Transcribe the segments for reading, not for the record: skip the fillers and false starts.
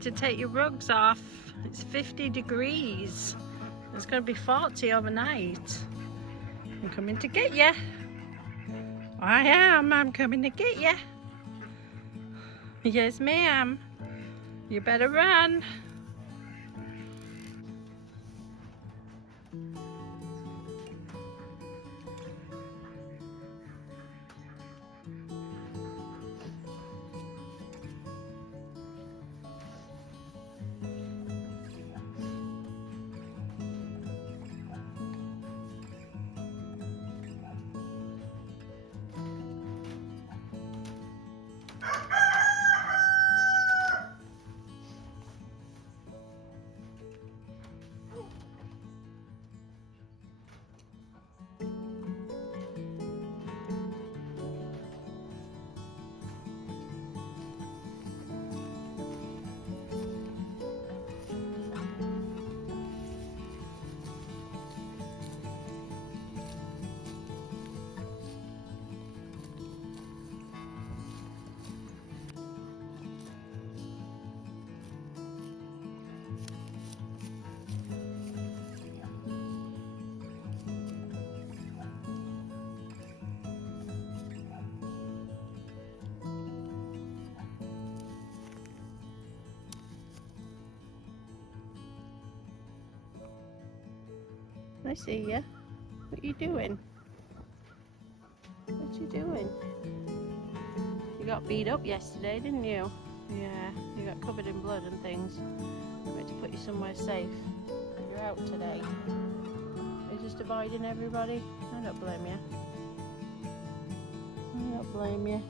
need to take your rugs off. It's 50 degrees. It's going to be 40 overnight. I'm coming to get you. I am. I'm coming to get you. Yes, ma'am. You better run. I see you. What you doing? What you doing? You got beat up yesterday, didn't you? Yeah, you got covered in blood and things. I had to put you somewhere safe. But you're out today. You're just avoiding everybody. I don't blame you. I don't blame you.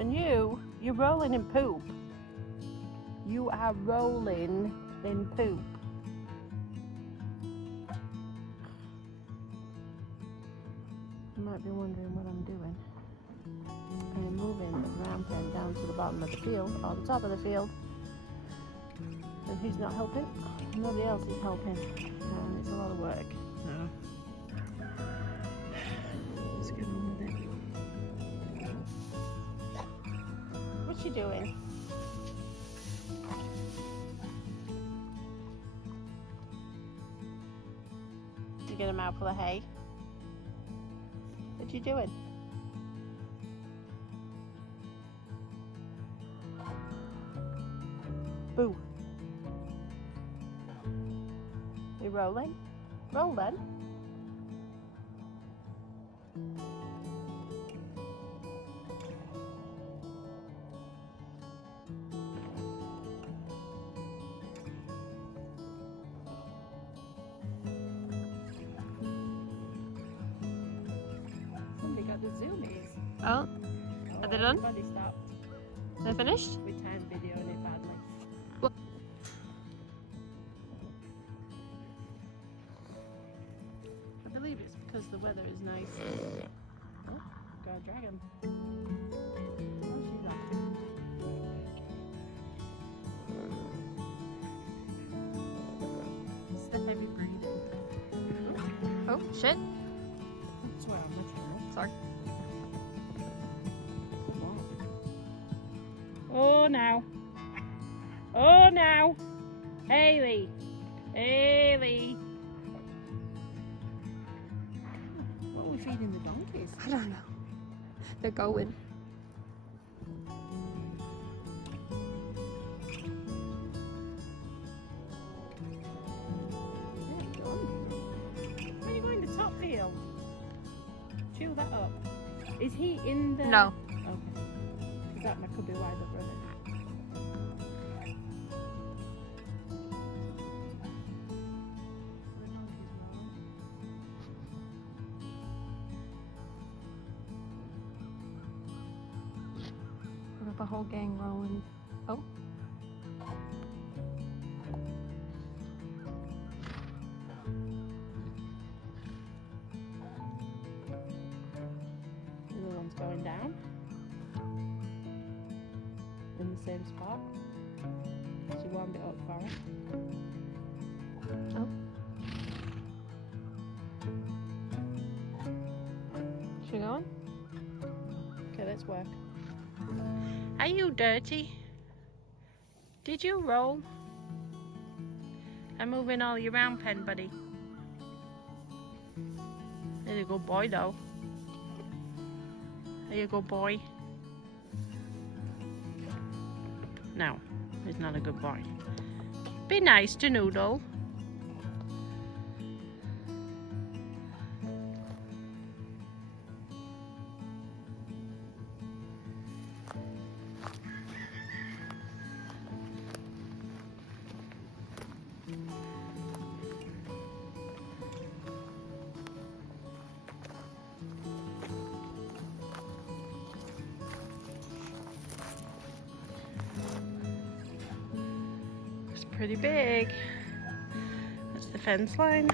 And you're rolling in poop. You are rolling in poop. You might be wondering what I'm doing. I am moving the round pen down to the bottom of the field, or the top of the field. And who's not helping? Nobody else is helping. And it's a lot of work. No. Let's get on with it. What you doing? Did you get a mouthful of hay? What you doing? Boo. You rolling? Roll then. The zoomies. Oh, are they done? Everybody stopped. They finished? We timed videoing it badly. What? I believe it's because the weather is nice. Oh, got a dragon. Oh, she's off. It's the heavy breathing. Oh, shit. That's why I'm much better. Sorry. Oh, now. Oh, now. Haley. Haley. What are we feeding the donkeys? I don't know. They're going. Where are you going to top field? Chew that up. Is he in the... No. Okay. Because that could be why they're running. Put up a whole gang rolling. Oh. The other one's going down. In the same spot. She warmed it up for her. Oh. She going? Okay, let's work. Are you dirty? Did you roll? I'm moving all your round pen, buddy. There you go, boy, though. There you go, boy. No, he's not a good boy. Be nice to Noodle. It's pretty big. That's the fence line.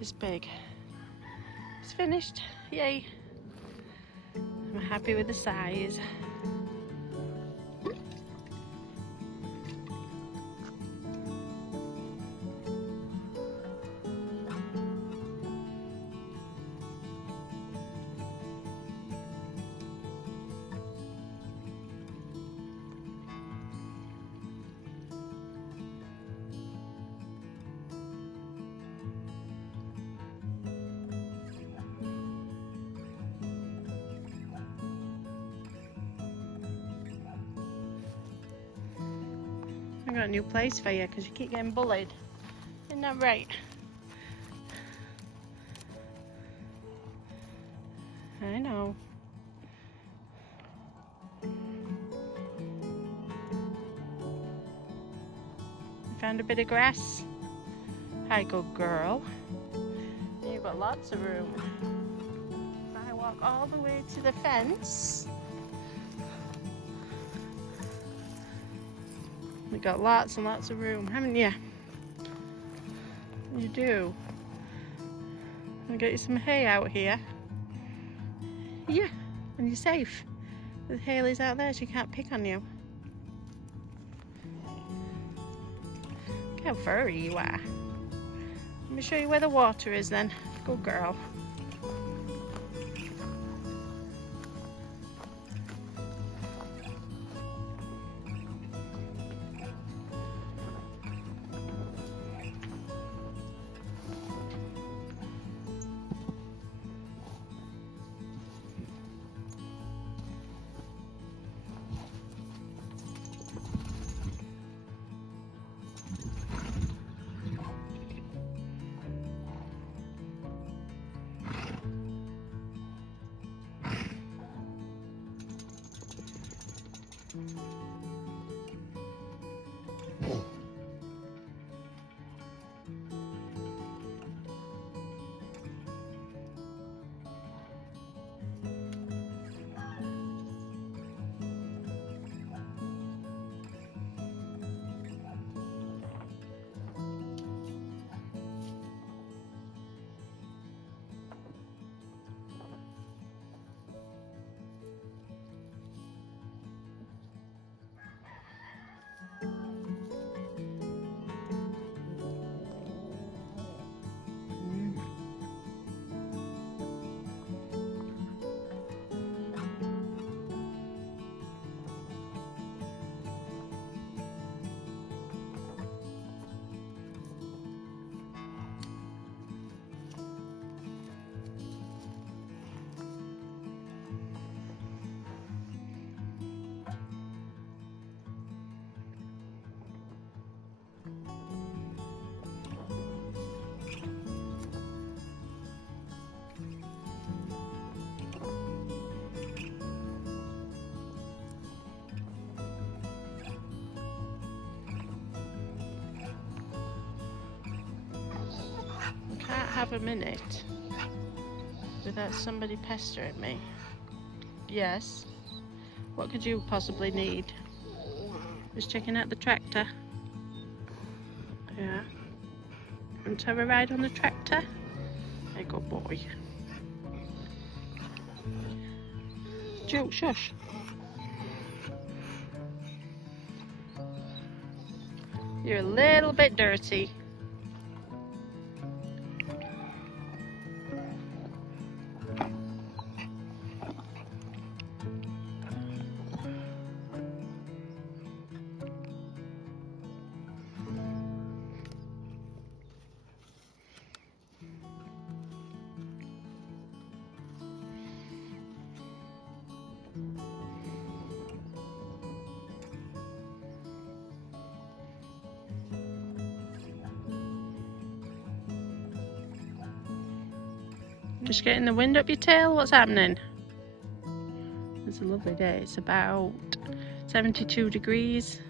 It's big. It's finished. Yay. I'm happy with the size. I got a new place for you because you keep getting bullied. Isn't that right? I know. Found a bit of grass. Hi, good girl. You've got lots of room. If I walk all the way to the fence, you've got lots and lots of room, haven't you? You do. I'll get you some hay out here. Yeah, and you're safe. There's Hayley's out there, she can't pick on you. Look how furry you are. Let me show you where the water is then. Good girl. Have a minute without somebody pestering me. Yes. What could you possibly need? Just checking out the tractor. Yeah. Want to have a ride on the tractor? There you go, boy. Joe, shush. You're a little bit dirty. Just getting the wind up your tail? What's happening? It's a lovely day. It's about 72 degrees.